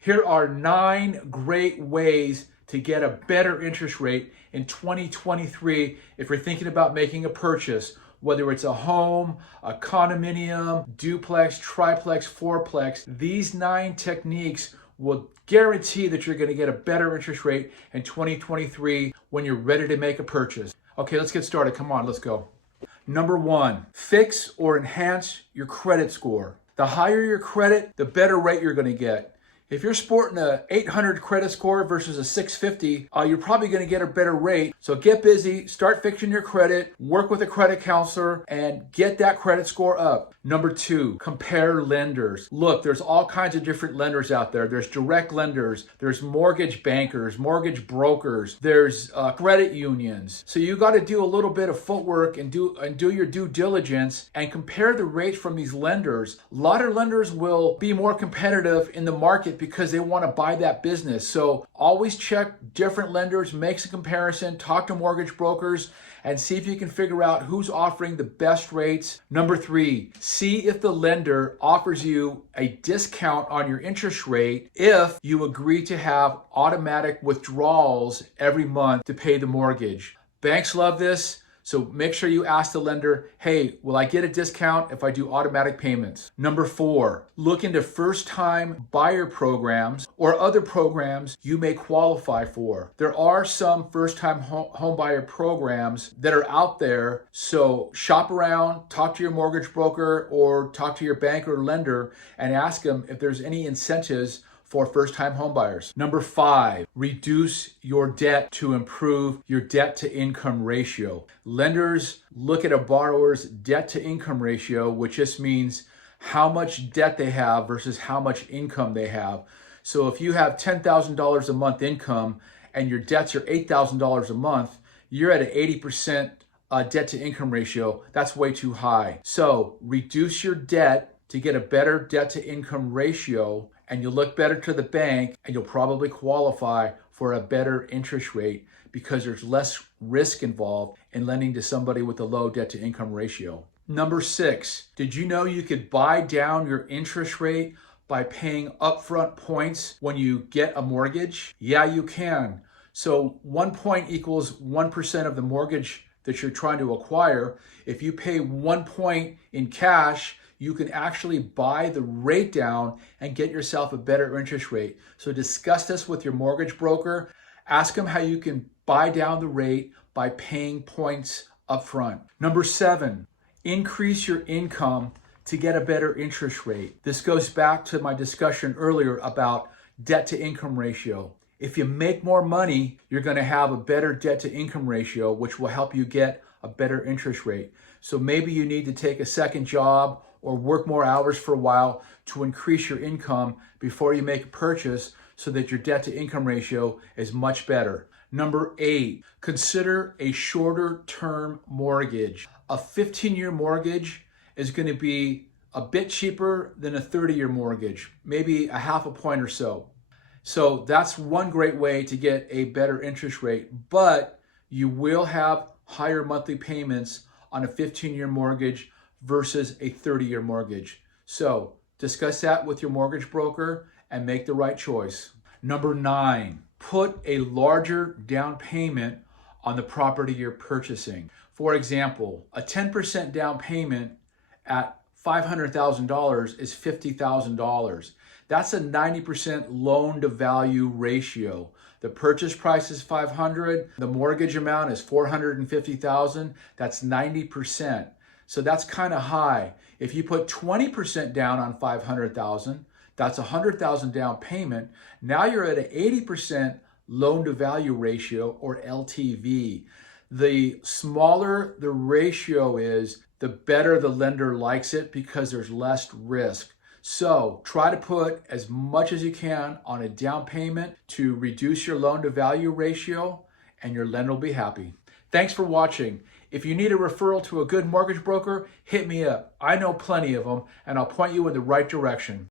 Here are 9 great ways to get a better interest rate in 2023 if you're thinking about making a purchase, whether it's a home, a condominium, duplex, triplex, fourplex. These 9 techniques will guarantee that you're going to get a better interest rate in 2023 when you're ready to make a purchase. Okay, let's get started. Come on, let's go. Number 1, fix or enhance your credit score. The higher your credit, the better rate you're going to get. If you're sporting a 800 credit score versus a 650, you're probably going to get a better rate. So get busy, start fixing your credit, work with a credit counselor, and get that credit score up. Number 2, compare lenders. Look, there's all kinds of different lenders out there. There's direct lenders, there's mortgage bankers, mortgage brokers, there's credit unions. So you got to do a little bit of footwork and do your due diligence and compare the rates from these lenders. A lot of lenders will be more competitive in the market because they want to buy that business. So always check different lenders, make some comparison, talk to mortgage brokers, and see if you can figure out who's offering the best rates. Number 3, see if the lender offers you a discount on your interest rate if you agree to have automatic withdrawals every month to pay the mortgage. Banks love this. So make sure you ask the lender, hey, will I get a discount if I do automatic payments? Number 4, look into first-time buyer programs or other programs you may qualify for. There are some first-time home buyer programs that are out there. So shop around, talk to your mortgage broker or talk to your bank or lender and ask them if there's any incentives for first-time home buyers. Number 5, reduce your debt to improve your debt-to-income ratio. Lenders look at a borrower's debt-to-income ratio, which just means how much debt they have versus how much income they have. So if you have $10,000 a month income and your debts are $8,000 a month, you're at an 80% debt-to-income ratio. That's way too high. So reduce your debt to get a better debt-to-income ratio, and you'll look better to the bank, and you'll probably qualify for a better interest rate because there's less risk involved in lending to somebody with a low debt-to-income ratio. Number 6, did you know you could buy down your interest rate by paying upfront points when you get a mortgage? Yeah, you can. So 1 point equals 1% of the mortgage that you're trying to acquire. If you pay 1 point in cash, you can actually buy the rate down and get yourself a better interest rate. So discuss this with your mortgage broker. Ask them how you can buy down the rate by paying points up front. Number 7, increase your income to get a better interest rate. This goes back to my discussion earlier about debt to income ratio. If you make more money, you're going to have a better debt to income ratio, which will help you get a better interest rate. So maybe you need to take a second job or work more hours for a while to increase your income before you make a purchase so that your debt to income ratio is much better. Number 8, consider a shorter term mortgage. A 15-year mortgage is going to be a bit cheaper than a 30-year mortgage, maybe a half a point or so. So that's one great way to get a better interest rate, but you will have higher monthly payments on a 15-year mortgage versus a 30-year mortgage. So discuss that with your mortgage broker and make the right choice. Number 9, put a larger down payment on the property you're purchasing. For example, a 10% down payment at $500,000 is $50,000. That's a 90% loan to value ratio. The purchase price is $500,000, the mortgage amount is $450,000. That's 90%. So that's kind of high. If you put 20% down on $500,000, that's $100,000 down payment. Now you're at an 80% loan to value ratio, or LTV. The smaller the ratio is, the better the lender likes it because there's less risk. So try to put as much as you can on a down payment to reduce your loan to value ratio, and your lender will be happy. Thanks for watching. If you need a referral to a good mortgage broker, hit me up. I know plenty of them, and I'll point you in the right direction.